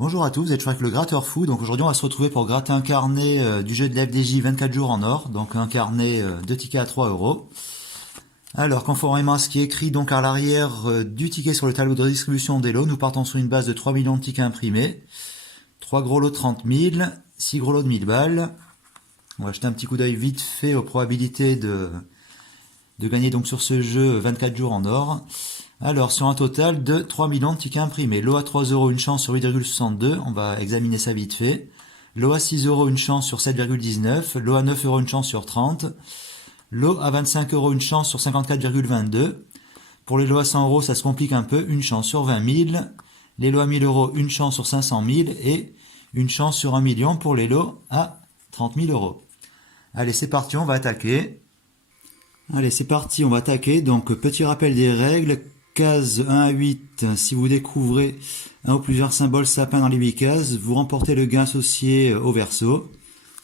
Bonjour à tous, vous êtes toujours avec le gratteur fou. Donc aujourd'hui on va se retrouver pour gratter un carnet du jeu de l'FDJ 24 jours en or. Donc un carnet de tickets à 3 €. Alors conformément à ce qui est écrit donc à l'arrière du ticket sur le tableau de distribution des lots, nous partons sur une base de 3 millions de tickets imprimés. 3 gros lots de 30 000, 6 gros lots de 1000 balles. On va jeter un petit coup d'œil vite fait aux probabilités de gagner donc sur ce jeu 24 jours en or. Alors, sur un total de 3 millions de tickets imprimés. Lot à 3 €, une chance sur 8,62. On va examiner ça vite fait. Lot à 6 €, une chance sur 7,19. Lot à 9 €, une chance sur 30. Lot à 25 €, une chance sur 54,22. Pour les lots à 100 €, ça se complique un peu. Une chance sur 20 000. Les lots à 1000 €, une chance sur 500 000. Et une chance sur 1 million pour les lots à 30 000 €. Allez, c'est parti, on va attaquer. Allez, c'est parti, on va attaquer. Donc, petit rappel des règles. Case 1 à 8, si vous découvrez un ou plusieurs symboles sapins dans les 8 cases, vous remportez le gain associé au verso.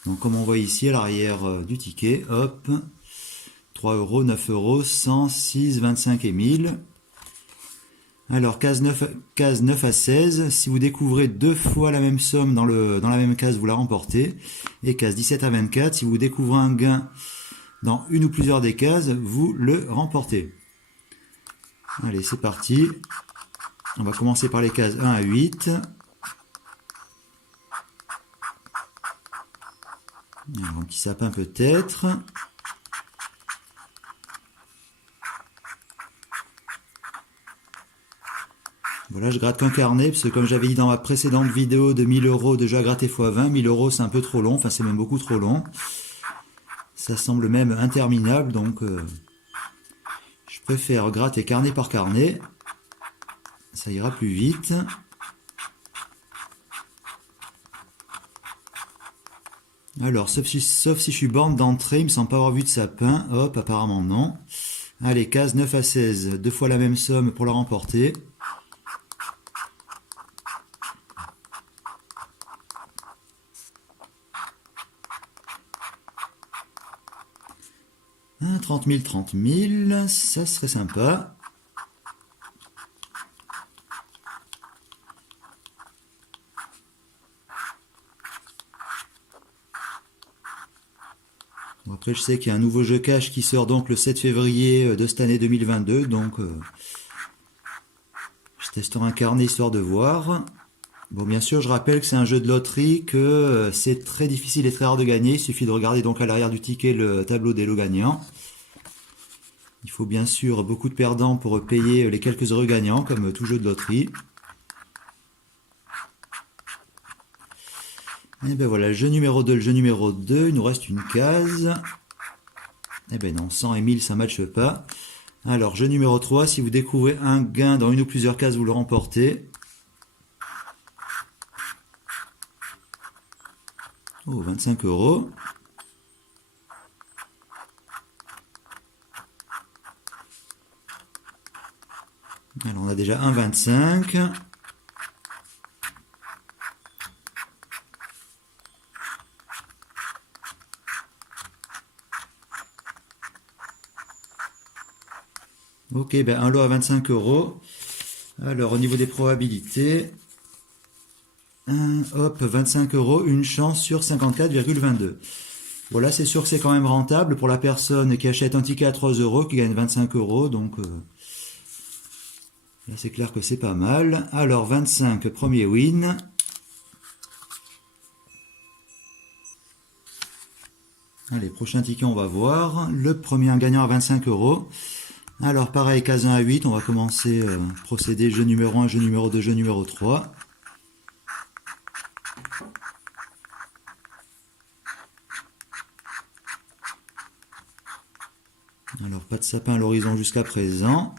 Donc comme on voit ici à l'arrière du ticket, hop, 3 €, 9 €, 100, 6, 25 et 1000. Alors case 9 à 16, si vous découvrez deux fois la même somme dans la même case, vous la remportez. Et case 17 à 24, si vous découvrez un gain dans une ou plusieurs des cases, vous le remportez. Allez, c'est parti. On va commencer par les cases 1 à 8. Alors, un petit sapin peut-être. Voilà, je gratte qu'un carnet, parce que comme j'avais dit dans ma précédente vidéo de 1000 € déjà gratté x 20, 1000 € c'est un peu trop long, enfin c'est même beaucoup trop long. Ça semble même interminable, donc je préfère gratter carnet par carnet. Ça ira plus vite. Alors, sauf si je suis borne d'entrée, il me semble pas avoir vu de sapin. Hop, apparemment non. Allez, case 9 à 16, deux fois la même somme pour la remporter. Ah, 30 000, 30 000, ça serait sympa. Bon, après, je sais qu'il y a un nouveau jeu cash qui sort donc le 7 février de cette année 2022, donc je testerai un carnet histoire de voir. Bon, bien sûr, je rappelle que c'est un jeu de loterie, que c'est très difficile et très rare de gagner. Il suffit de regarder donc à l'arrière du ticket le tableau des lots gagnants. Il faut bien sûr beaucoup de perdants pour payer les quelques heureux gagnants, comme tout jeu de loterie. Et ben voilà, le jeu numéro 2, il nous reste une case. Et ben non, 100 et 1000, ça ne matche pas. Alors, jeu numéro 3, si vous découvrez un gain dans une ou plusieurs cases, vous le remportez. Oh, 25 €. Alors, on a déjà un 25. Ok, ben un lot à 25 €. Alors, au niveau des probabilités, hop, 25 €, une chance sur 54,22. Voilà, c'est sûr que c'est quand même rentable pour la personne qui achète un ticket à 3 €, qui gagne 25 €. Donc, là, c'est clair que c'est pas mal. Alors, 25, premier win. Allez, prochain ticket, on va voir. Le premier gagnant à 25 €. Alors, pareil, case 1 à 8, on va commencer, procéder jeu numéro 1, jeu numéro 2, jeu numéro 3. Alors, pas de sapin à l'horizon jusqu'à présent.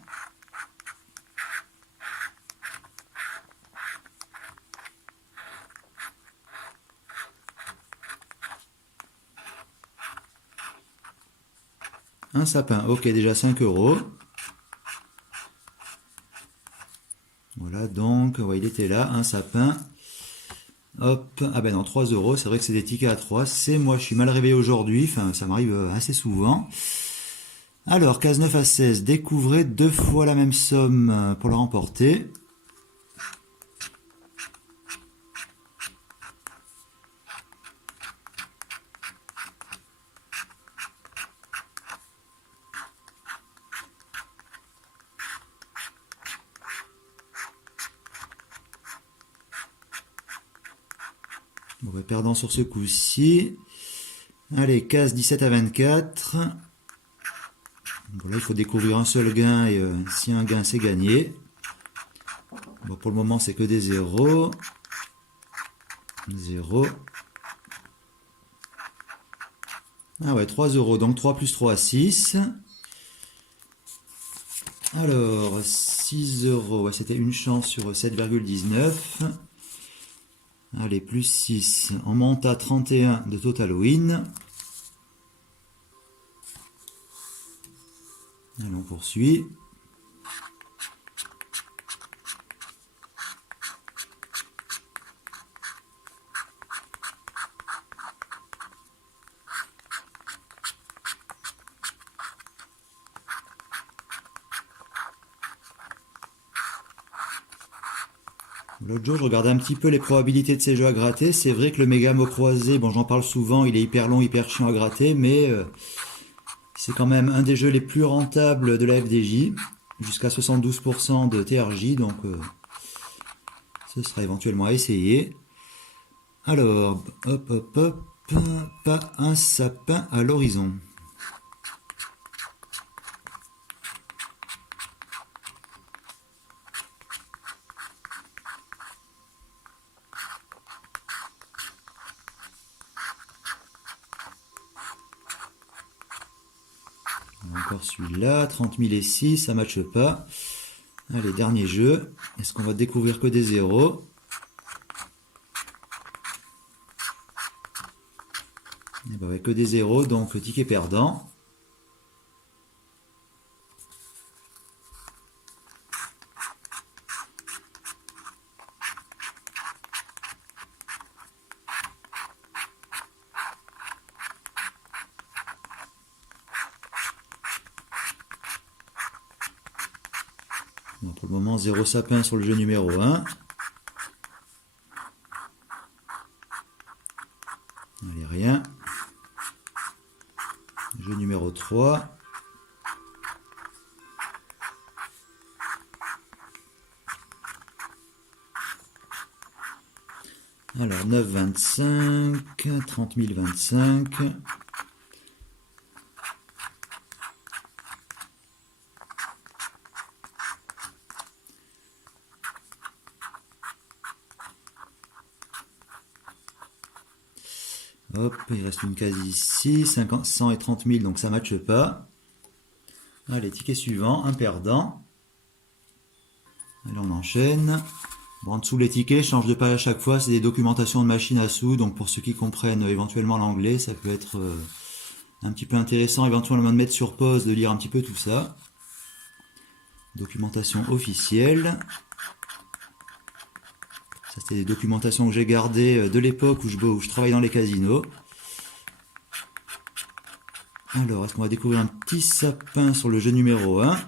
Un sapin, ok, déjà 5 €. Voilà, donc, ouais, il était là, un sapin. Hop, ah ben non, 3 €, c'est vrai que c'est des tickets à 3. C'est moi, je suis mal réveillé aujourd'hui, enfin, ça m'arrive assez souvent. Alors, case 9 à 16, découvrez deux fois la même somme pour la remporter. Bon, bah, perdant sur ce coup-ci. Allez, case 17 à 24. Bon, là, il faut découvrir un seul gain et si un gain, c'est gagné. Bon, pour le moment, c'est que des 0. 0. Ah ouais, 3 euros. Donc 3 plus 3, 6. Alors, 6 euros. Ouais, c'était une chance sur 7,19. Allez, plus 6. On monte à 31 de total win. Allez, on poursuit. L'autre jour, je regardais un petit peu les probabilités de ces jeux à gratter. C'est vrai que le méga mot croisé, bon, j'en parle souvent, il est hyper long, hyper chiant à gratter, mais c'est quand même un des jeux les plus rentables de la FDJ, jusqu'à 72% de TRJ, donc ce sera éventuellement à essayer. Alors, hop, hop, hop, pas un sapin à l'horizon. Encore celui-là, 30 000 et 6, ça ne matche pas. Allez, dernier jeu. Est-ce qu'on va découvrir que des zéros? Eh ben, ouais, que des zéros, donc ticket perdant. Bon, pour le moment, 0 sapin sur le jeu numéro 1. Allez, rien. Jeu numéro 3. Alors, 9,25, 30 025. Hop, il reste une case ici, 50, 100 et 30 000, donc ça ne matche pas. Allez, ticket suivant, un perdant. Allez, on enchaîne. Bon, en dessous, les tickets changent de page à chaque fois, c'est des documentations de machine à sous, donc pour ceux qui comprennent éventuellement l'anglais, ça peut être un petit peu intéressant éventuellement de mettre sur pause, de lire un petit peu tout ça. Documentation officielle. Ça, c'est des documentations que j'ai gardées de l'époque où je travaille dans les casinos. Alors, est-ce qu'on va découvrir un petit sapin sur le jeu numéro 1?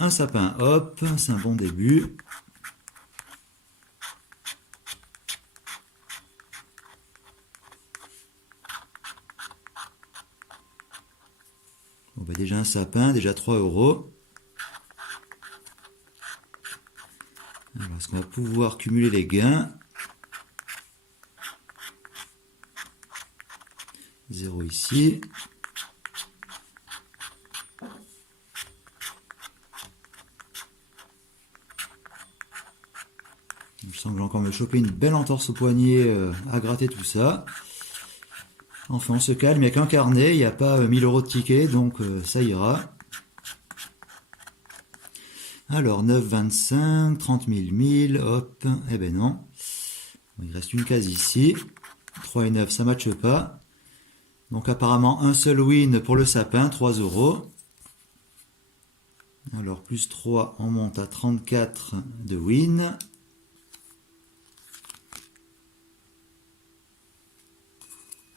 Un sapin, hop, c'est un bon début. Bon, bah déjà un sapin, déjà 3 euros. Alors, est-ce qu'on va pouvoir cumuler les gains? 0 ici. Je sens que j'ai encore me choper une belle entorse au poignet à gratter tout ça. Enfin, on se calme, il n'y a qu'un carnet, il n'y a pas 1000 euros de ticket, donc ça ira. Alors, 9, 25, 30 000, 1000, hop, eh ben non. Il reste une case ici. 3 et 9, ça ne matche pas. Donc apparemment, un seul win pour le sapin, 3 euros. Alors, plus 3, on monte à 34 de win.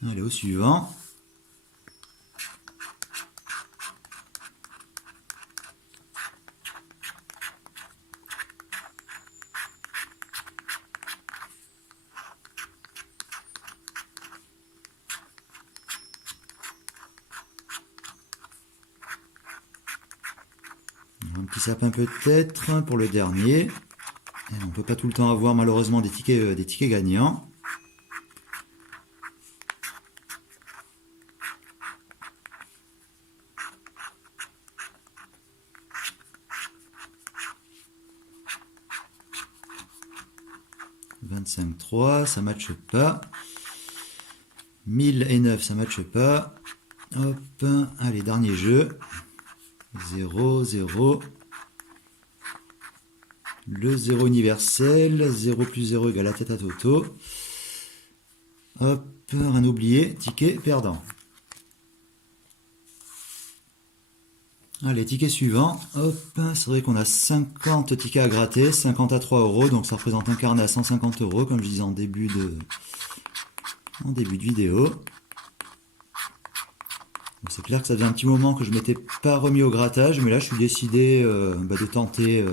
Allez, au suivant. Un petit sapin peut-être pour le dernier. Et on ne peut pas tout le temps avoir malheureusement des tickets gagnants. « 25-3, ça ne matche pas. 1009, ça ne matche pas. Hop, allez, dernier jeu. 0, 0. Le 0 universel, 0 plus 0 égale la tête à Toto. Hop, rien oublié, ticket perdant. Allez, ticket suivant. Hop, c'est vrai qu'on a 50 tickets à gratter, 50 à 3 euros, donc ça représente un carnet à 150 euros, comme je disais en début de vidéo. C'est clair que ça faisait un petit moment que je m'étais pas remis au grattage, mais là je suis décidé de tenter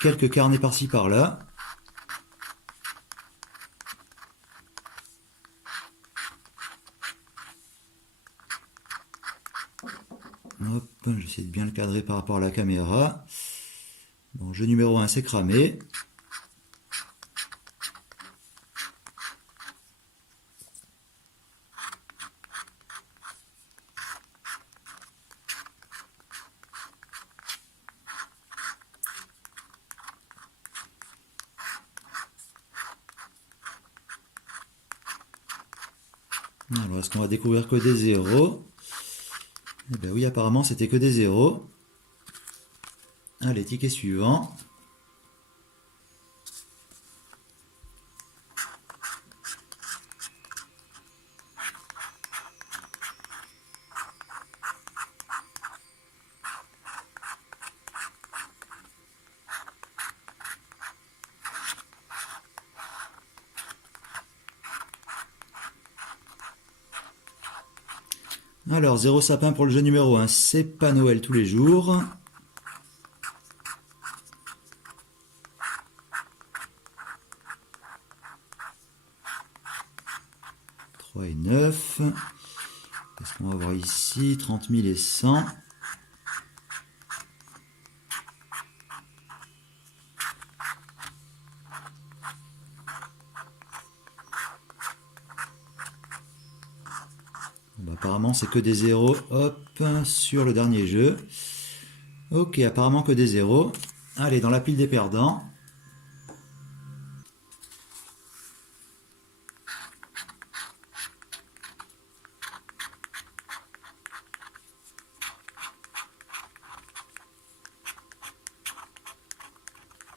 quelques carnets par-ci par-là. Hop, j'essaie de bien le cadrer par rapport à la caméra. Bon, jeu numéro 1, c'est cramé. Alors, est-ce qu'on va découvrir que des zéros? Eh bien oui, apparemment, c'était que des zéros. Allez, ticket suivant. Alors, 0 sapin pour le jeu numéro 1, c'est pas Noël tous les jours. Et 9. Qu'est-ce qu'on va voir ici? 30 000 et 100. Bon, apparemment, c'est que des zéros. Hop, sur le dernier jeu. Ok, apparemment que des zéros. Allez, dans la pile des perdants.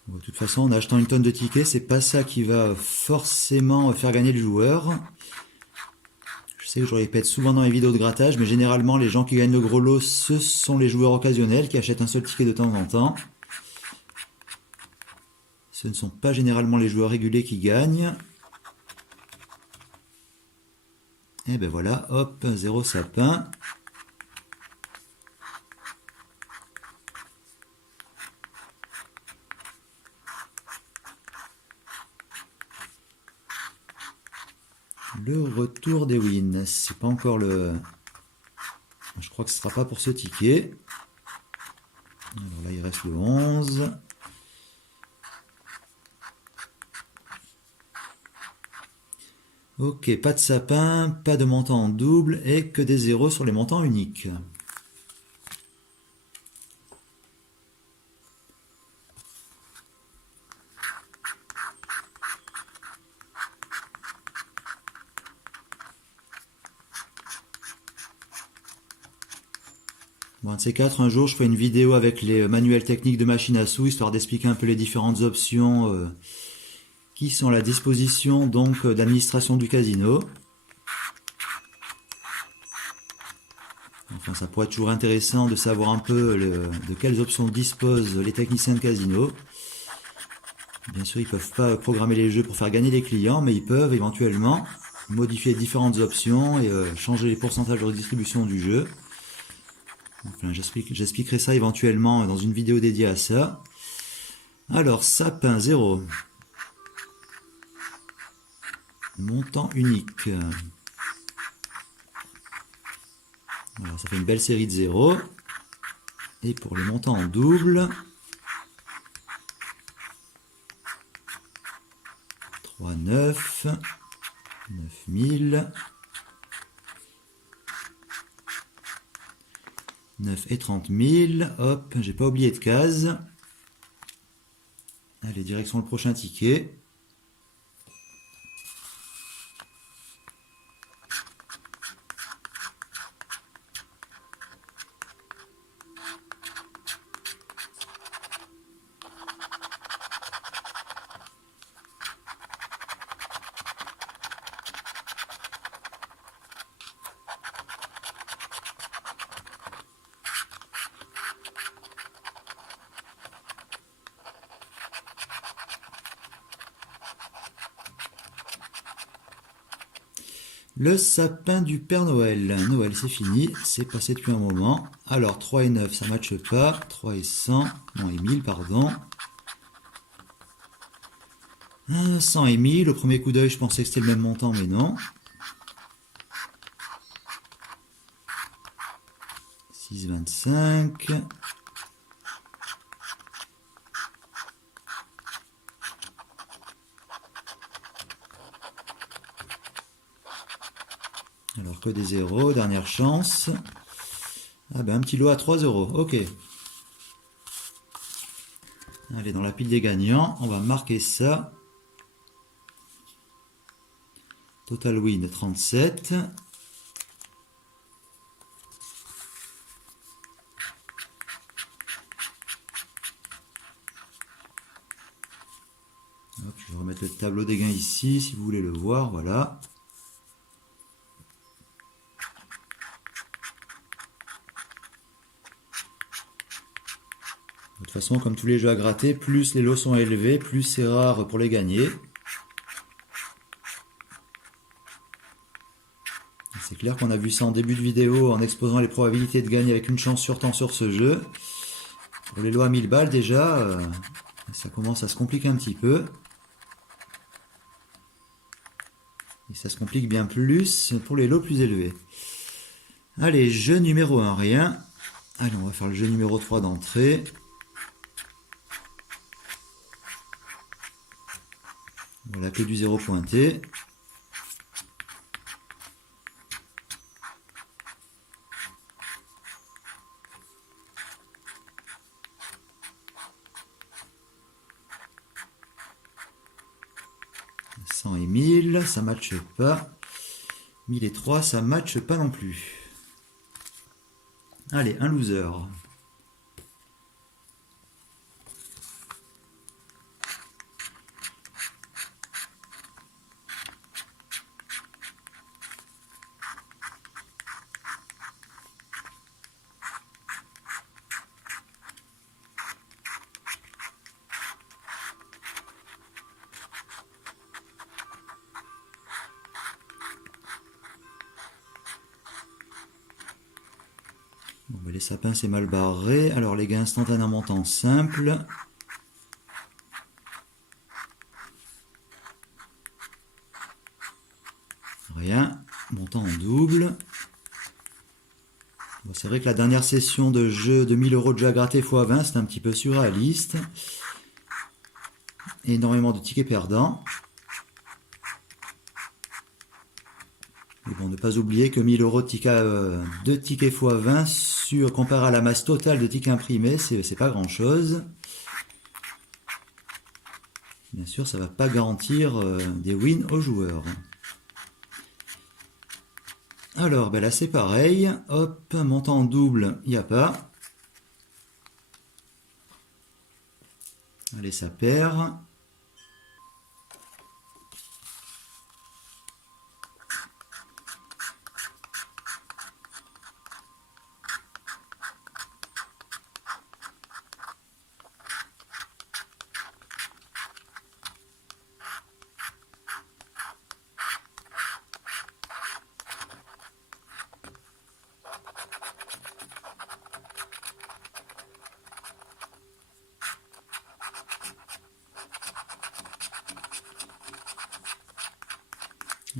Bon, de toute façon, en achetant une tonne de tickets, c'est pas ça qui va forcément faire gagner le joueur. Je sais que je répète souvent dans les vidéos de grattage, mais généralement, les gens qui gagnent le gros lot, ce sont les joueurs occasionnels qui achètent un seul ticket de temps en temps. Ce ne sont pas généralement les joueurs réguliers qui gagnent. Et ben voilà, hop, 0 sapin. Le retour des wins, c'est pas encore le... Je crois que ce sera pas pour ce ticket. Alors là, il reste le 11. Ok, pas de sapin, pas de montant en double et que des zéros sur les montants uniques. Bon, un de ces quatre, un jour, je ferai une vidéo avec les manuels techniques de machine à sous, histoire d'expliquer un peu les différentes options qui sont à la disposition donc d'administration du casino. Enfin, ça pourrait être toujours intéressant de savoir un peu de quelles options disposent les techniciens de casino. Bien sûr, ils ne peuvent pas programmer les jeux pour faire gagner les clients, mais ils peuvent éventuellement modifier différentes options et changer les pourcentages de redistribution du jeu. Enfin, j'expliquerai ça éventuellement dans une vidéo dédiée à ça. Alors, sapin 0. Montant unique. Alors, ça fait une belle série de 0. Et pour le montant en double, 3, 9. 9000. 9 et 30 000. Hop, j'ai pas oublié de case. Allez, direction le prochain ticket. Le sapin du Père Noël. Noël, c'est fini. C'est passé depuis un moment. Alors, 3 et 9, ça ne matche pas. 3 et 100. Non, et 1000, pardon. 100 et 1000. Au premier coup d'œil, je pensais que c'était le même montant, mais non. 6, 25. Alors que des zéros, dernière chance. Ah ben un petit lot à 3 euros, ok. Allez, dans la pile des gagnants, on va marquer ça. Total win 37. Hop, je vais remettre le tableau des gains ici, si vous voulez le voir, voilà. De toute façon, comme tous les jeux à gratter, plus les lots sont élevés, plus c'est rare pour les gagner. C'est clair qu'on a vu ça en début de vidéo en exposant les probabilités de gagner avec une chance sur temps sur ce jeu. Pour les lots à 1000 balles déjà, ça commence à se compliquer un petit peu. Et ça se complique bien plus pour les lots plus élevés. Allez, jeu numéro 1, rien. Allez, on va faire le jeu numéro 3 d'entrée. Voilà, que du 0 pointé. « 100 et 1000, ça matche pas. 1000 et 3, ça matche pas non plus. Allez, un loser. Bon, ben les sapins, c'est mal barré. Alors, les gains instantanés en montant simple. Rien. Montant en double. Bon, c'est vrai que la dernière session de jeu de 1000 € de jeu à gratter x 20, c'est un petit peu surréaliste. Énormément de tickets perdants. Mais bon, ne pas oublier que 1000 € de tickets x 20 comparé à la masse totale de tickets imprimés, c'est pas grand chose. Bien sûr, ça va pas garantir des wins aux joueurs. Alors, ben là c'est pareil. Hop, montant en double, il n'y a pas. Allez, ça perd.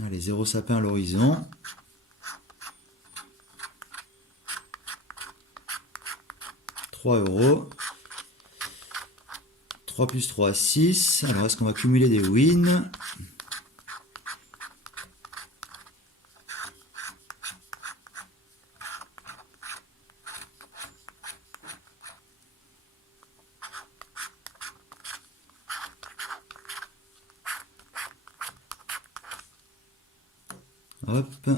Allez, 0 sapin à l'horizon. €3. 3 plus 3, 6. Alors, est-ce qu'on va cumuler des wins? hop.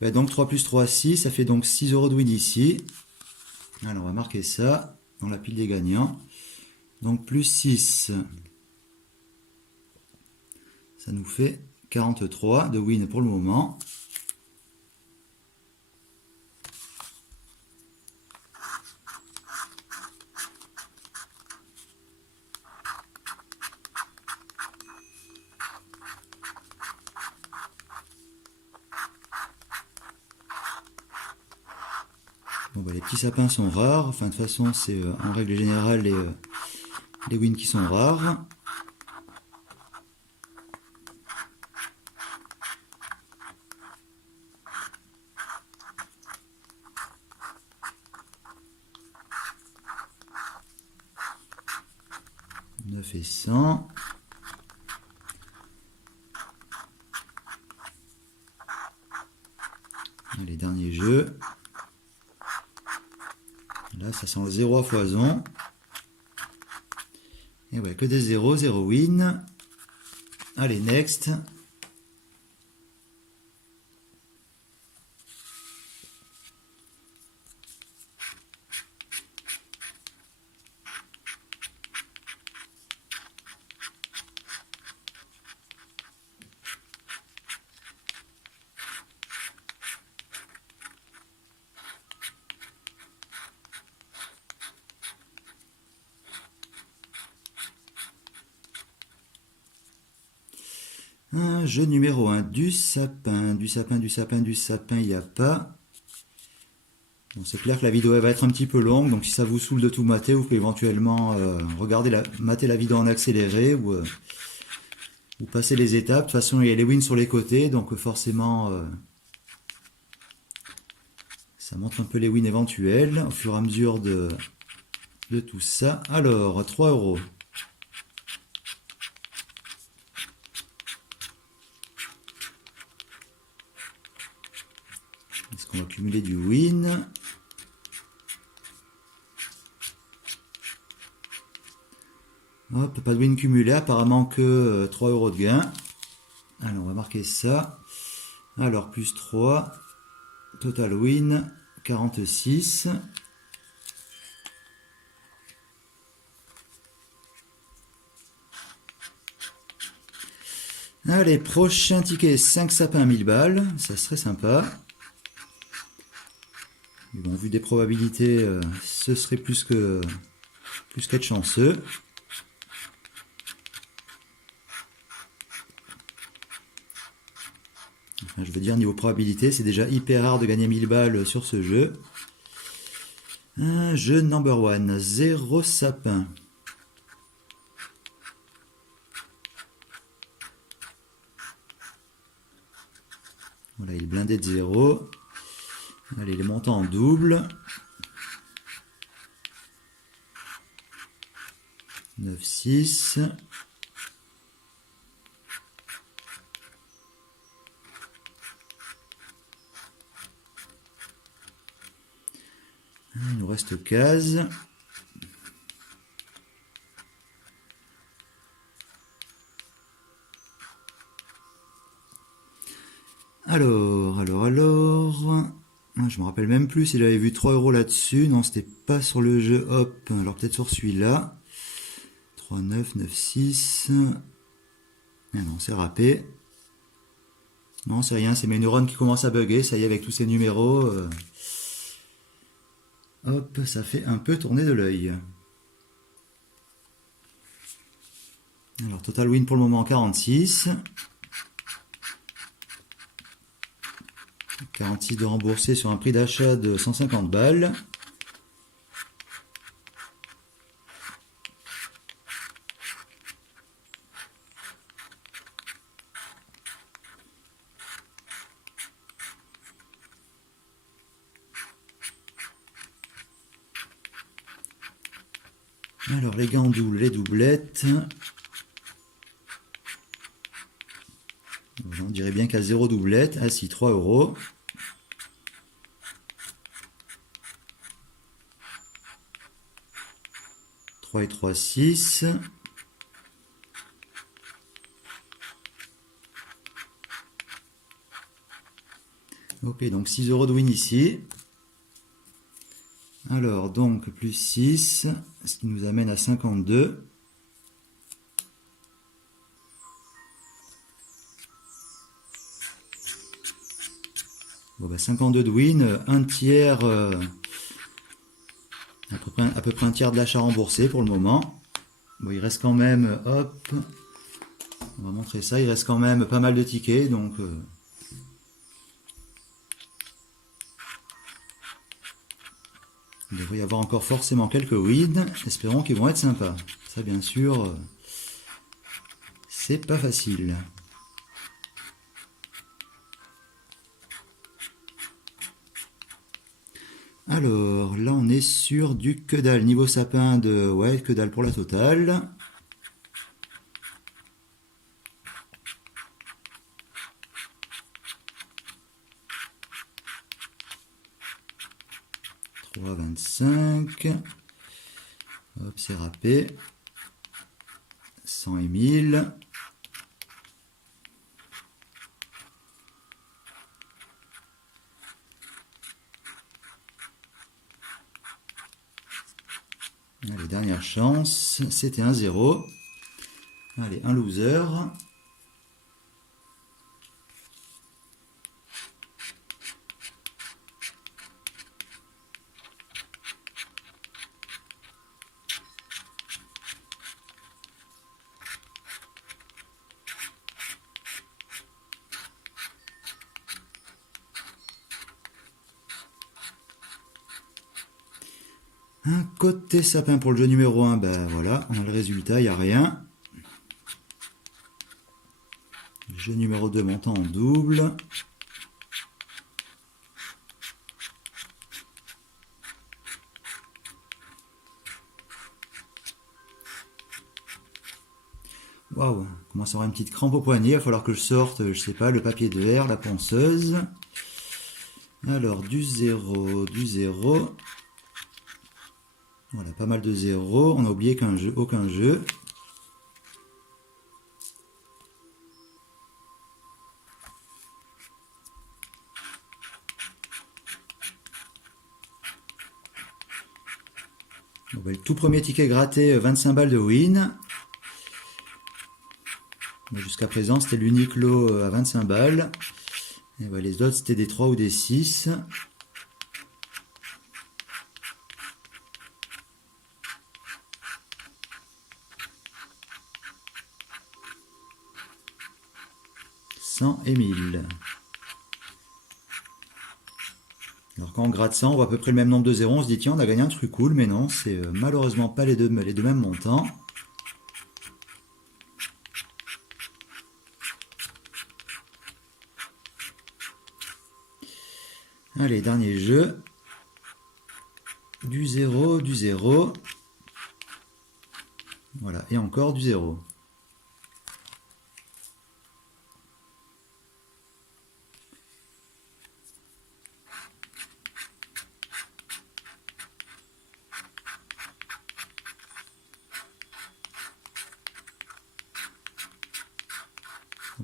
Ben donc 3 plus 3, 6, ça fait donc 6 euros de win ici. Alors on va marquer ça dans la pile des gagnants. Donc plus 6, ça nous fait 43 de win pour le moment. Bon, bah, les petits sapins sont rares. Enfin, de toute façon, c'est en règle générale les wins qui sont rares. Et 100. Les derniers jeux. Là, ça sent le 0 à foison. Et ouais, que des 0, 0 win. Allez, next. Un jeu numéro 1, du sapin, du sapin, du sapin, du sapin, il n'y a pas. Bon, c'est clair que la vidéo elle va être un petit peu longue, donc si ça vous saoule de tout mater, vous pouvez éventuellement mater la vidéo en accéléré ou passer les étapes. De toute façon, il y a les wins sur les côtés, donc forcément, ça montre un peu les wins éventuels au fur et à mesure de tout ça. Alors, 3 euros. Est-ce qu'on va cumuler du win? Hop, pas de win cumulé, apparemment que 3 euros de gain. Alors, on va marquer ça. Alors, plus 3. Total win, 46. Allez, prochain ticket, 5 sapins, 1000 balles. Ça serait sympa. Mais bon, vu des probabilités, ce serait plus qu'être chanceux. Enfin, je veux dire, niveau probabilité, c'est déjà hyper rare de gagner 1000 balles sur ce jeu. Un jeu number 1, 0 sapin. Voilà, il est blindé de 0. Allez, les montants en double. 9, 6. Il nous reste case. Alors. Je me rappelle même plus si j'avais vu 3 euros là-dessus. Non, c'était pas sur le jeu. Hop, alors peut-être sur celui-là. 3, 9, 9, 6. Ah non, c'est râpé. Non, c'est rien, c'est mes neurones qui commencent à bugger. Ça y est, avec tous ces numéros. Hop, ça fait un peu tourner de l'œil. Alors, total win pour le moment 46. 46 de rembourser sur un prix d'achat de 150 balles. Alors les gandoules, les doublettes. On dirait bien qu'à 0 doublette. Ah si, 3 euros. Et 3, 6. Ok, donc 6 € de win ici. Alors, donc, plus 6, ce qui nous amène à 52. Bon, bah, 52 de win, un tiers, à peu près un tiers de l'achat remboursé pour le moment. Bon, il reste quand même, hop, on va montrer ça, il reste quand même pas mal de tickets, donc il devrait y avoir encore forcément quelques wins. Espérons qu'ils vont être sympas. Ça, bien sûr, c'est pas facile. Alors, là, on est sur du que dalle. Niveau sapin de... Ouais, que dalle pour la totale. « 3,25. Hop, c'est râpé. 100 et 1000. Allez, dernière chance. C'était un 0. Allez, un loser. Un côté sapin pour le jeu numéro 1, ben voilà, on a le résultat, il n'y a rien. Le jeu numéro 2 montant en double. Waouh, commence à avoir une petite crampe au poignet, il va falloir que je sorte, je sais pas, le papier de verre, la ponceuse. Alors, du 0, du 0. Voilà, pas mal de 0. On a oublié qu'un jeu, aucun jeu. Bon, ben, le tout premier ticket gratté, 25 balles de win. Jusqu'à présent, c'était l'unique lot à 25 balles. Et ben, les autres, c'était des 3 ou des 6. Et 1000. Alors quand on gratte ça, on voit à peu près le même nombre de zéros, on se dit tiens on a gagné un truc cool, mais non, c'est malheureusement pas les deux mêmes montants. Allez, dernier jeu. Du 0, du 0. Voilà, et encore du 0.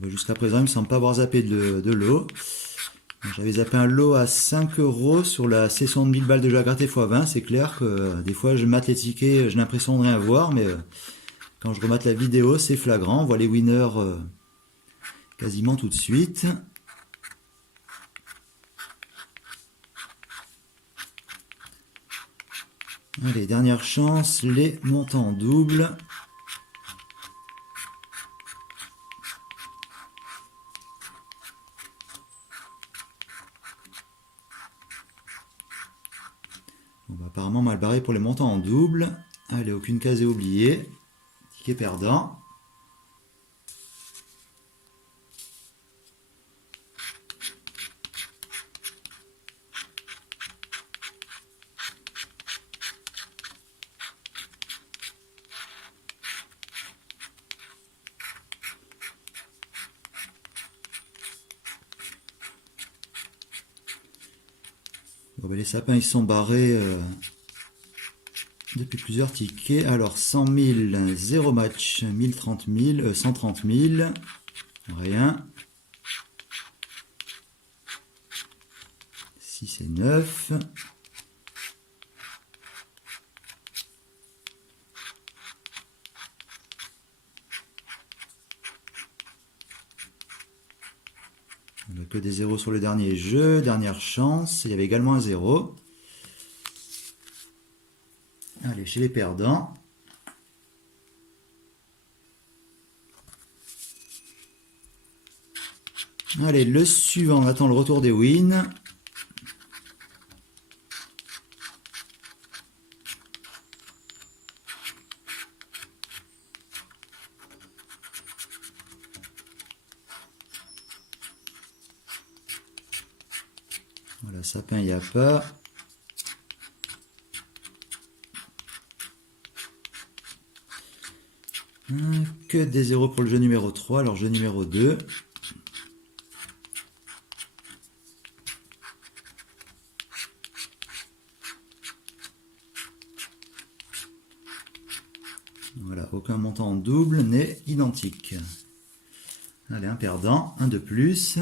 Jusqu'à présent, il me semble pas avoir zappé de lot. J'avais zappé un lot à 5 € sur la session de 1000 balles de jeu à gratter x20. C'est clair que des fois, je mate les tickets, j'ai l'impression de rien voir, mais quand je remate la vidéo, c'est flagrant. On voit les winners quasiment tout de suite. Allez, dernière chance, les montants en double. Bon, bah, apparemment mal barré pour les montants en double. Allez, aucune case est oubliée. Ticket perdant. Bon, bah, les sapins ils sont barrés depuis plusieurs tickets. Alors 100 000, 0 match, 1030 000, 130 000, rien. 6 et 9. On n'a que des zéros sur le dernier jeu. Dernière chance. Il y avait également un 0. Allez, chez les perdants. Allez, le suivant, on attend le retour des wins. Voilà, sapin, il n'y a pas. Que des zéros pour le jeu numéro 3, alors jeu numéro 2. Voilà, aucun montant en double n'est identique. Allez, un perdant, un de plus.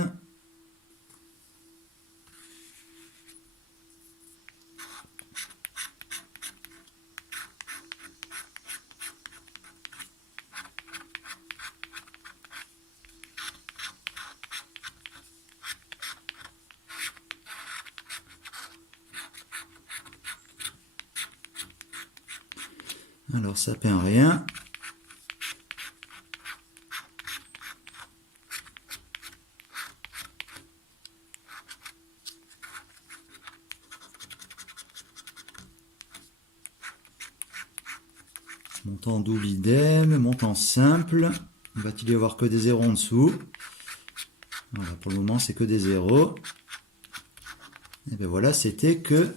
Alors, sapin, rien. Montant double idem, montant simple. Va-t-il y avoir que des zéros en dessous? Voilà, pour le moment, c'est que des zéros. Et bien voilà, c'était que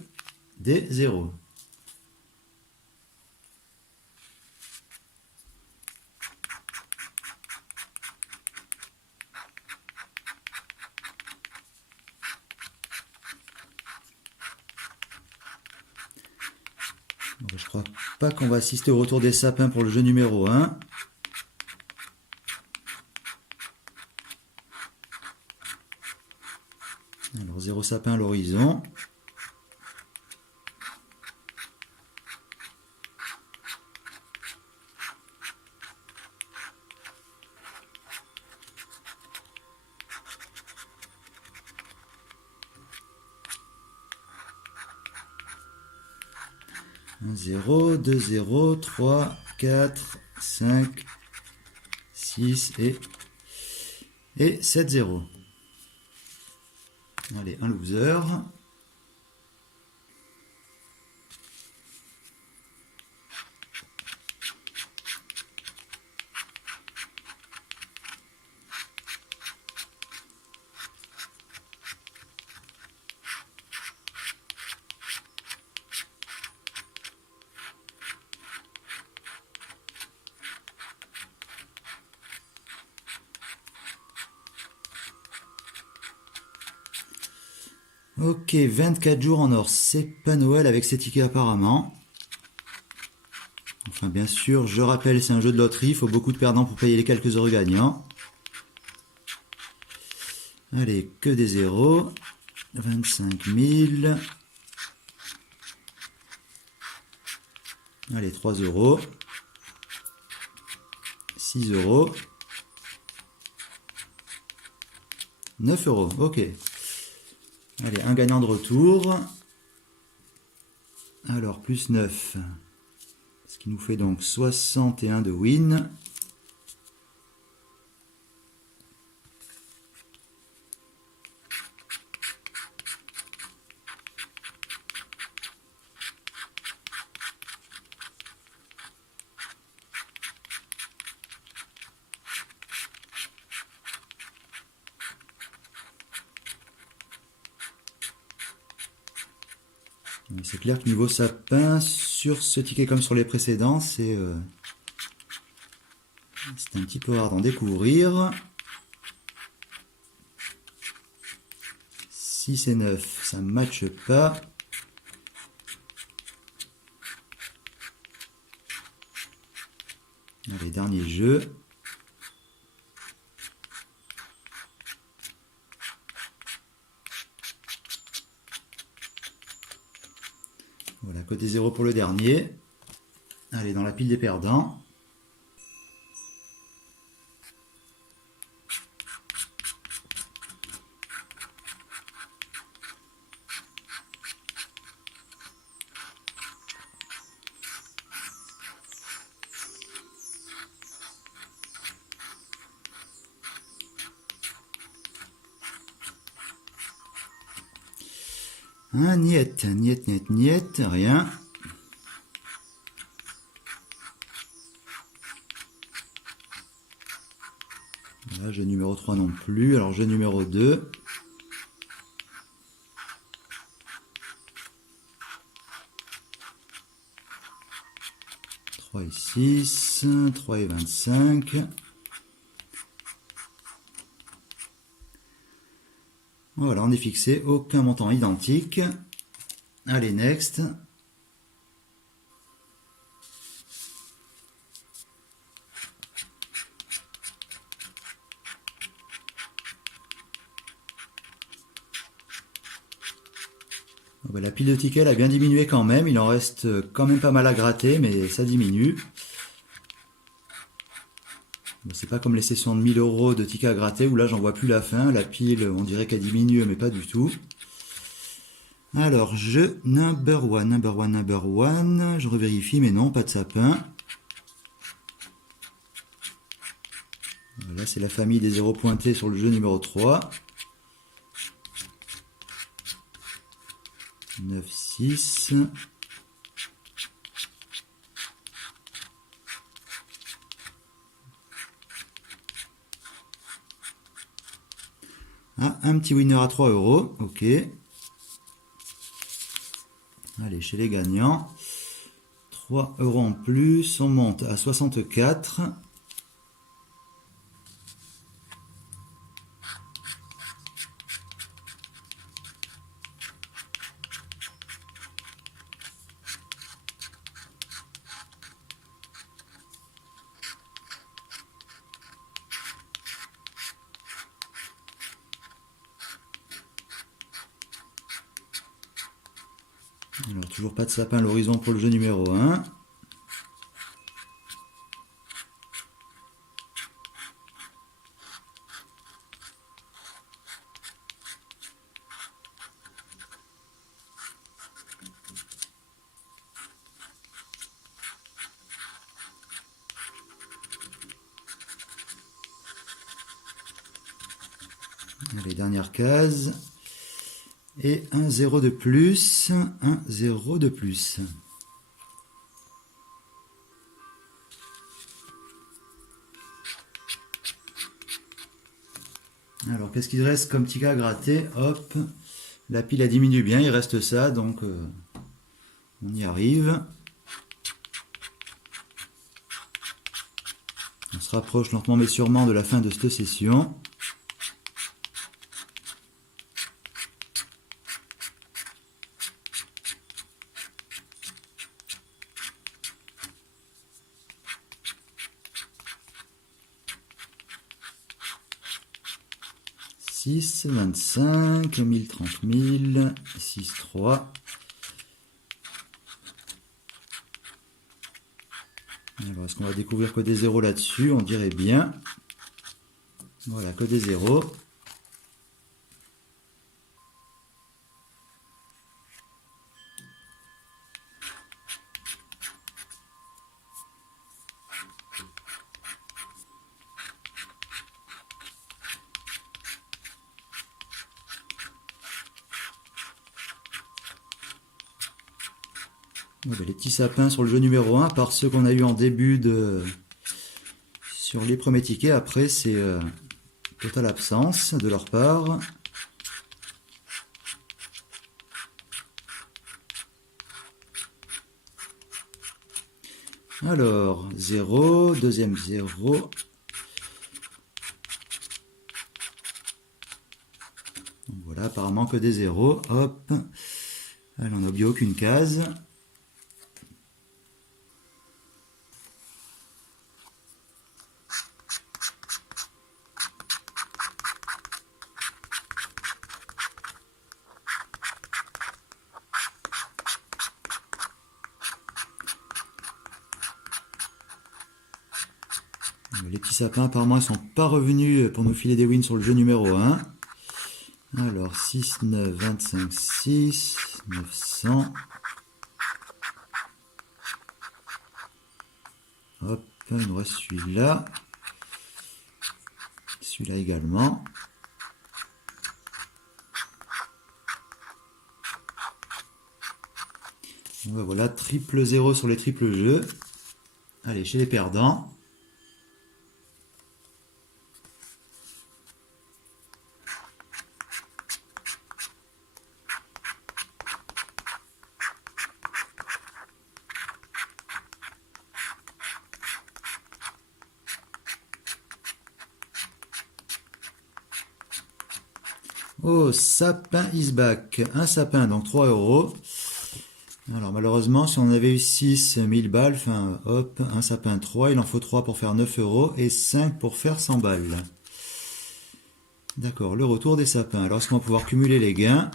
des zéros. Donc, je crois pas qu'on va assister au retour des sapins pour le jeu numéro 1. Alors 0 sapin à l'horizon. Un 0, 2 0, 3, 4, 5, 6 et 7 0. Allez, un loser. Ok, 24 jours en or, c'est pas Noël avec ces tickets apparemment. Enfin, bien sûr, je rappelle, c'est un jeu de loterie, il faut beaucoup de perdants pour payer les quelques euros gagnants. Allez, que des zéros. 25 000. Allez, 3 euros. 6 euros. 9 euros, ok. Allez, un gagnant de retour. Alors, plus 9. Ce qui nous fait donc 61 de win. C'est clair que niveau sapin, sur ce ticket comme sur les précédents, c'est un petit peu rare d'en découvrir. 6 et 9, ça ne matche pas. Allez, dernier jeu. côté 0 pour le dernier. Allez, dans la pile des perdants. Niet, rien. Là, jeu numéro 3 non plus. Alors, jeu numéro 2. Et 6, 3 et 25. Voilà, on est fixé, aucun montant identique. Allez, next. La pile de tickets elle a bien diminué quand même, il en reste quand même pas mal à gratter, mais ça diminue. Bon, c'est pas comme les sessions de 1000 € de tickets à gratter, où là j'en vois plus la fin, la pile on dirait qu'elle diminue, mais pas du tout. Alors, jeu number one, je revérifie, mais non, pas de sapin. Là c'est la famille des zéros pointés sur le jeu numéro 3. 9, 6. Ah, un petit winner à 3 €. Ok. Allez, chez les gagnants. 3 € en plus. On monte à 64. Alors, toujours pas de sapin à l'horizon pour le jeu numéro 1. Allez, dernière case. Et un 0 de plus. Un 0 de plus. Alors, qu'est-ce qu'il reste comme ticket à gratter? Hop, la pile a diminué bien, il reste ça, donc on y arrive. On se rapproche lentement mais sûrement de la fin de cette session. « 6, 25, 1000, 30 000, 6, 3. Alors, est-ce qu'on va découvrir que des zéros là-dessus? On dirait bien. Voilà, que des zéros. Les petits sapins sur le jeu numéro 1, à part ceux qu'on a eu en début de... sur les premiers tickets, après c'est totale absence de leur part. Alors, 0, deuxième 0. Donc voilà, apparemment que des zéros. Hop. Allez, on n'a oublié aucune case. Les petits sapins, apparemment, ils sont pas revenus pour nous filer des wins sur le jeu numéro 1. Alors, 6, 9, 25, 6, 900. Hop, il nous reste celui-là. Celui-là également. Voilà, triple 0 sur les triples jeux. Allez, chez les perdants. Oh, sapin is back. Un sapin, donc 3 euros. Alors malheureusement, si on avait eu 6, 1000 balles, enfin hop, un sapin 3, il en faut 3 pour faire 9 euros et 5 pour faire 100 balles. D'accord, le retour des sapins. Alors est-ce qu'on va pouvoir cumuler les gains?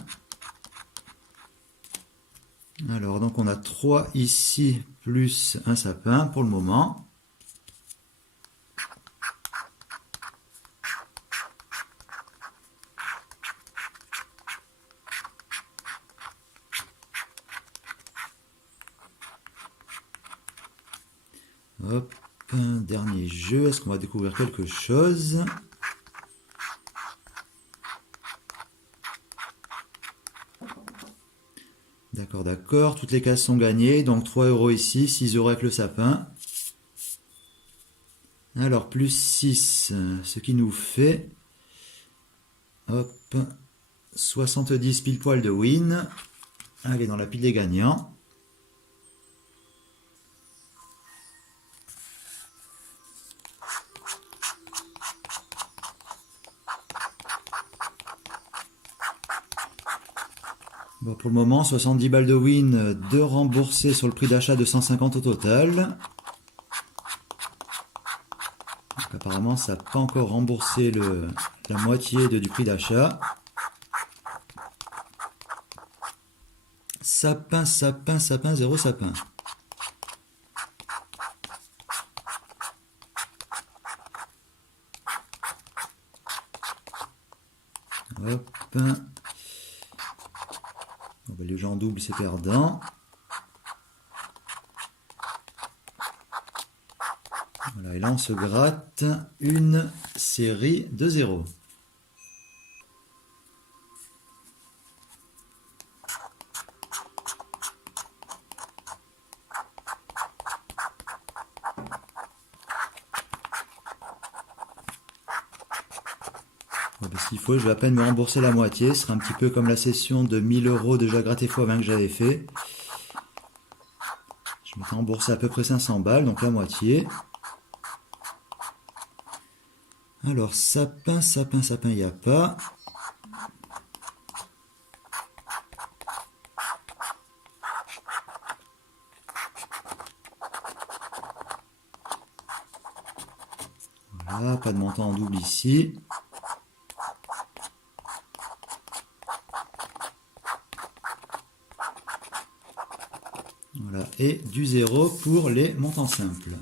Alors donc on a 3 ici, plus un sapin pour le moment. Hop, un dernier jeu, est-ce qu'on va découvrir quelque chose? D'accord, d'accord, toutes les cases sont gagnées, donc 3 euros ici, 6 euros avec le sapin. Alors, plus 6, ce qui nous fait, hop, 70 pile poil de win. Allez, dans la pile des gagnants. Bon, pour le moment, 70 balles de win, 2 remboursés sur le prix d'achat de 150 au total. Donc, apparemment, ça n'a pas encore remboursé la moitié du prix d'achat. Sapin, sapin, sapin, 0 sapin. Hop. Bon, ben, les gens en double, c'est perdant. Voilà, et là, on se gratte une série de 0. Ce qu'il faut, je vais à peine me rembourser la moitié. Ce sera un petit peu comme la session de 1000 euros déjà gratter x20 que j'avais fait. Je m'étais remboursé à peu près 500 balles, donc la moitié. Alors, sapin, sapin, sapin, il n'y a pas. Voilà, pas de montant en double ici. Voilà, et du 0 pour les montants simples.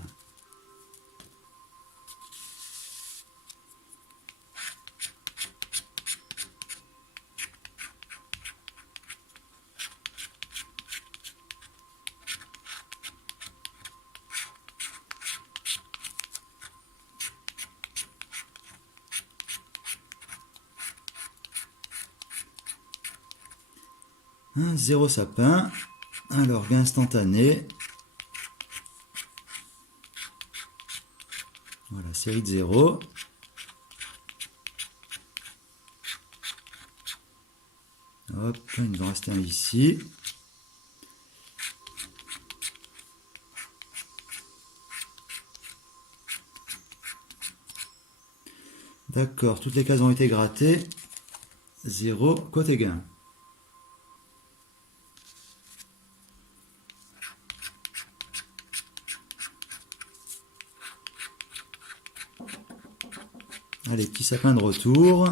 Un 0 sapin. Alors, gain instantané. Voilà, série de 0. Hop, il nous en reste un ici. D'accord, toutes les cases ont été grattées. 0 côté gain. Allez, petit sapin de retour.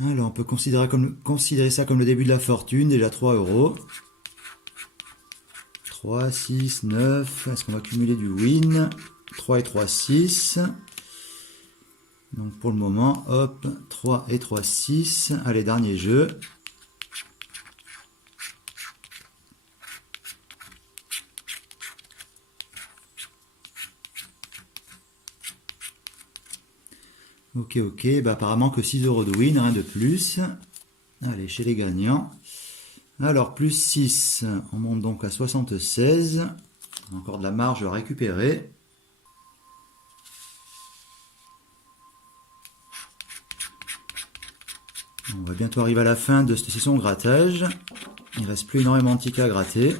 Alors, on peut considérer ça comme le début de la fortune. Déjà 3 euros. 3, 6, 9. Est-ce qu'on va cumuler du win? 3 et 3, 6. Donc pour le moment, hop, 3 et 3, 6. Allez, dernier jeu. Ok, bah apparemment que 6 euros de win, rien de plus. Allez, chez les gagnants. Alors, plus 6, on monte donc à 76. Encore de la marge à récupérer. On va bientôt arriver à la fin de cette session grattage. Il ne reste plus énormément de tickets à gratter.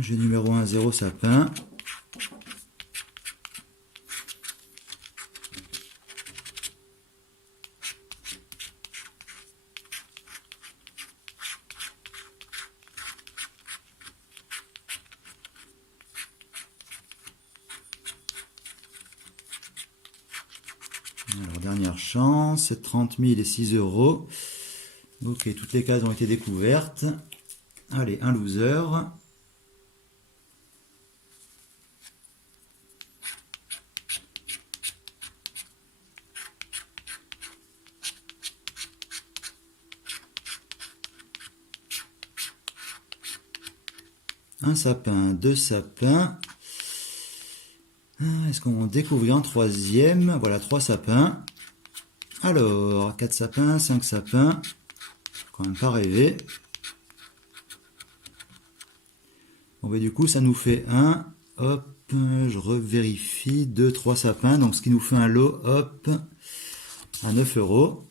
Jeu numéro 1, 0 sapin. Alors, dernière chance, 30 000 et 6 euros. Ok, toutes les cases ont été découvertes. Allez, un loser. Un sapin, deux sapins. Est-ce qu'on découvre un troisième? Voilà, 3 sapins. Alors, 4 sapins, 5 sapins. Quand même pas rêver. Bon, bah, du coup, ça nous fait un. Hop, je revérifie. 2, 3 sapins. Donc, ce qui nous fait un lot, hop, à 9 euros.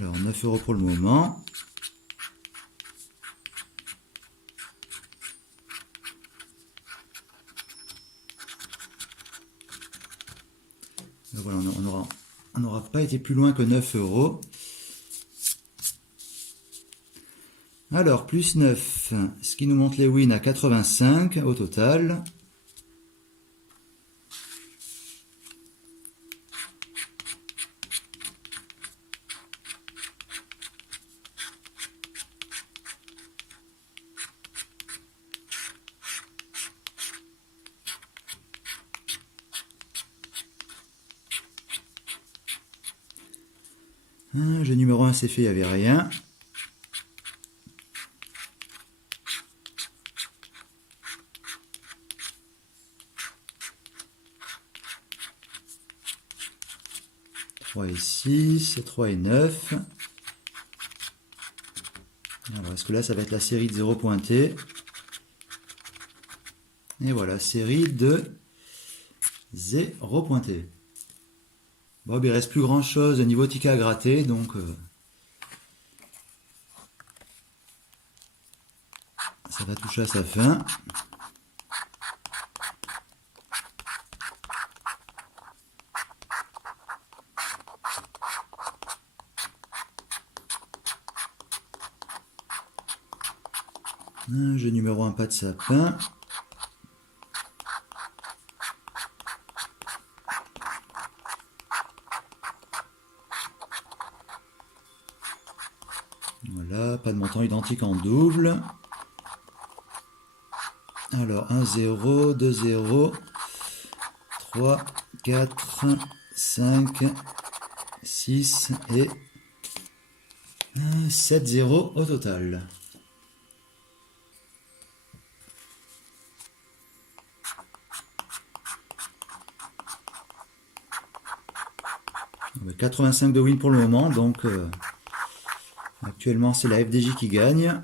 Alors, 9 euros pour le moment. Voilà, on n'aura pas été plus loin que 9 euros. Alors, plus 9, ce qui nous monte les wins à 85 au total. Jeu numéro 1, c'est fait, il n'y avait rien. Trois et 6, 3 et 9. Alors, est-ce que là, ça va être la série de 0 pointé? Et voilà, série de 0 pointé. Bon, il ne reste plus grand chose au niveau ticket à gratter, donc ça va toucher à sa fin. Jeu numéro 1, pas de sapin. Voilà, pas de montant identique en double. Alors, 1, 0, 2, 0, 3, 4, 5, 6 et 7, 0 au total. On a 85 de win pour le moment, donc actuellement c'est la FDJ qui gagne.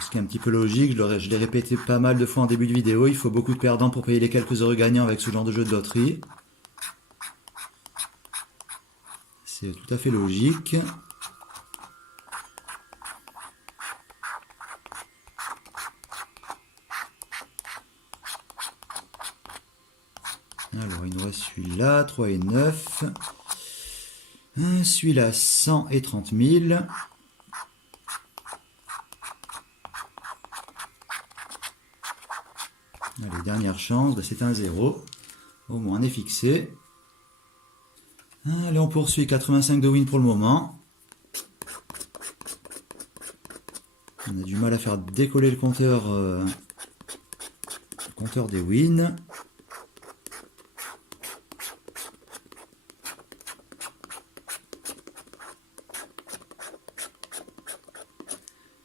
Ce qui est un petit peu logique, je l'ai répété pas mal de fois en début de vidéo, il faut beaucoup de perdants pour payer les quelques euros gagnants avec ce genre de jeu de loterie. C'est tout à fait logique. 3 et 9. Celui-là, 100 et 30 000. Allez, dernière chance, c'est un 0. Au moins, on est fixé. Allez, on poursuit. 85 de win pour le moment. On a du mal à faire décoller le compteur des wins.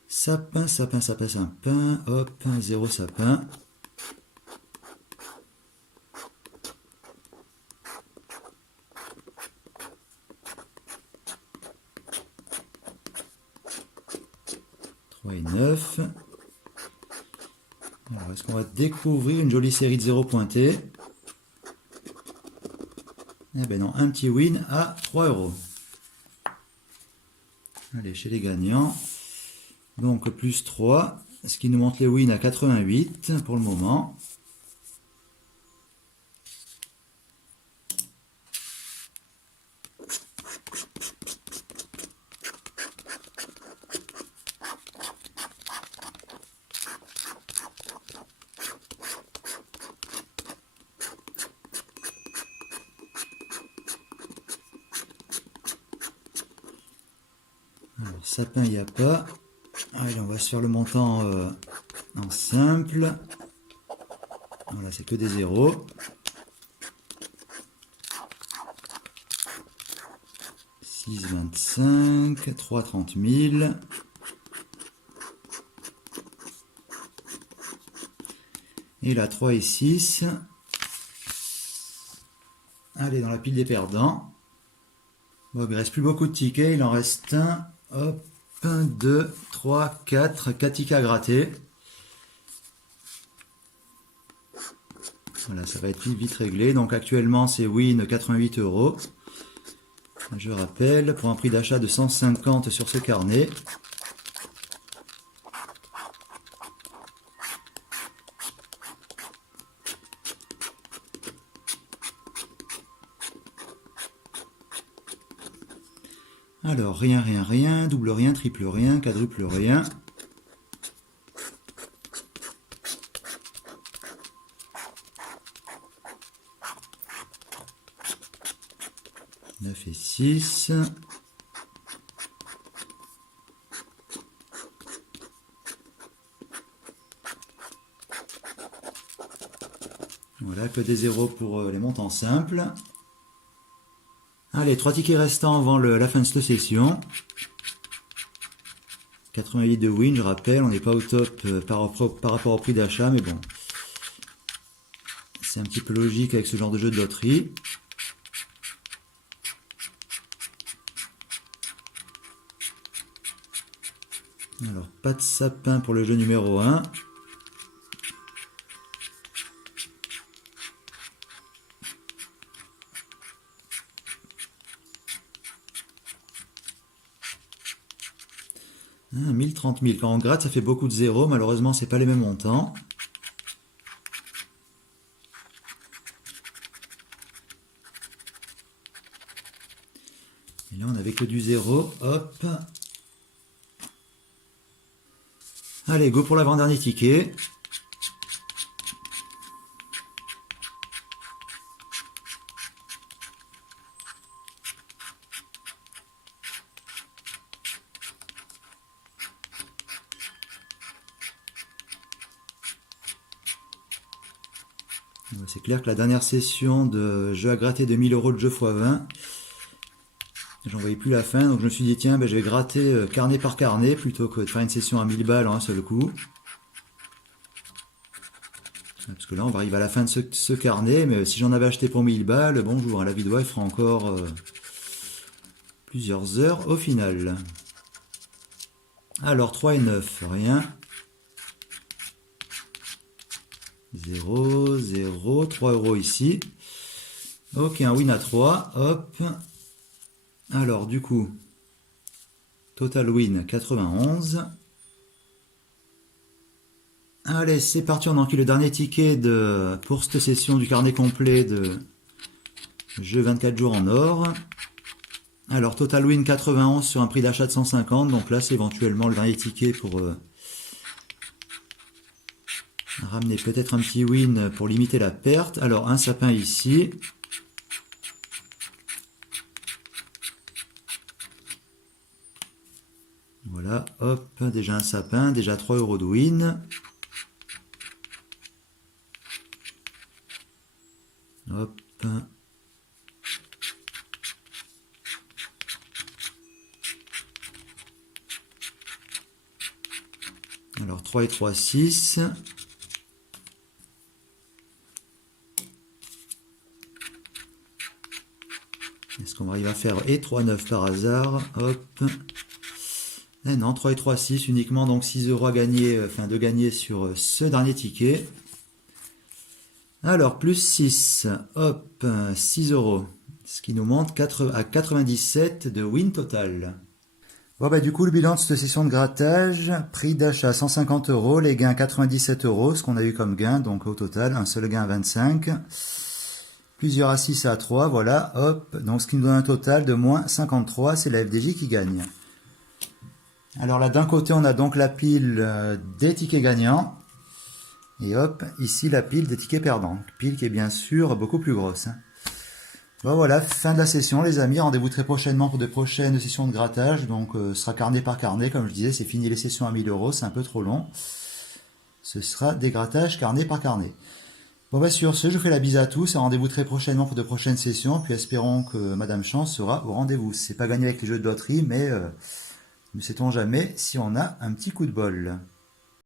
Sapin, sapin, sapin, sapin. Hop, 0 sapin. Et 9. Alors, est-ce qu'on va découvrir une jolie série de 0 pointés? Eh ben non, un petit win à 3 euros. Allez, chez les gagnants. Donc, plus 3, ce qui nous montre les wins à 88 pour le moment. Alors, sapin, il n'y a pas. Allez, on va se faire le montant en simple. Voilà, c'est que des zéros. 6,25, 3,30 000. Et là, 3 et 6. Allez, dans la pile des perdants. Bon, il ne reste plus beaucoup de tickets, il en reste un. Hop, 1, 2, 3, 4 tickets à gratter. Voilà, ça va être vite réglé. Donc actuellement, c'est win 88 euros. Je rappelle, pour un prix d'achat de 150 sur ce carnet. Alors, rien, rien, rien, double rien, triple rien, quadruple rien. Et 6. Voilà, que des zéros pour les montants simples. Allez, 3 tickets restants avant la fin de cette session. 88 de win, je rappelle, on n'est pas au top par rapport au prix d'achat, mais bon. C'est un petit peu logique avec ce genre de jeu de loterie. Alors, pas de sapin pour le jeu numéro 1. Ah, 1030 000. Quand on gratte, ça fait beaucoup de zéros. Malheureusement, c'est pas les mêmes montants. Et là, on n'avait que du zéro. Hop. Allez, go pour l'avant-dernier ticket. C'est clair que la dernière session de jeu à gratter de 1000 euros de jeu x20, j'en voyais plus la fin, donc je me suis dit tiens, je vais gratter carnet par carnet plutôt que de faire une session à 1000 balles en un seul coup. Parce que là on va arriver à la fin de ce carnet, mais si j'en avais acheté pour 1000 balles, bonjour, la vidéo elle fera encore plusieurs heures au final. Alors 3 et 9, rien. 0, 0, 3 euros ici. Ok, un win à 3, hop. Alors du coup, total win 91. Allez, c'est parti, on enquille le dernier ticket pour cette session du carnet complet Jeu 24 jours en or. Alors, total win 91 sur un prix d'achat de 150. Donc là, c'est éventuellement le dernier ticket pour ramener peut-être un petit win pour limiter la perte. Alors, un sapin ici. Voilà, hop, déjà un sapin, déjà 3 € de win. Hop. Alors 3 et 3, 6. Est-ce qu'on arrive à faire et 3, 9 par hasard? Hop. Eh non, 3 et 3, 6 uniquement, donc 6 € à gagner, enfin de gagner sur ce dernier ticket. Alors, plus 6, hop, 6 €. Ce qui nous monte à 97 de win total. Bon bah du coup le bilan de cette session de grattage, prix d'achat 150 €, les gains 97 €, ce qu'on a eu comme gain, donc au total un seul gain à 25, plusieurs à 6 à 3, voilà, hop, donc ce qui nous donne un total de moins 53, c'est la FDJ qui gagne. Alors là d'un côté on a donc la pile des tickets gagnants, et hop, ici la pile des tickets perdants, pile qui est bien sûr beaucoup plus grosse. Bon voilà, fin de la session les amis, rendez-vous très prochainement pour de prochaines sessions de grattage, donc ce sera carnet par carnet, comme je disais, c'est fini les sessions à 1000 €, c'est un peu trop long. Ce sera des grattages carnet par carnet. Bon bah sur ce, je vous fais la bise à tous, rendez-vous très prochainement pour de prochaines sessions, puis espérons que Madame Chance sera au rendez-vous. C'est pas gagné avec les jeux de loterie, mais ne sait-on jamais si on a un petit coup de bol.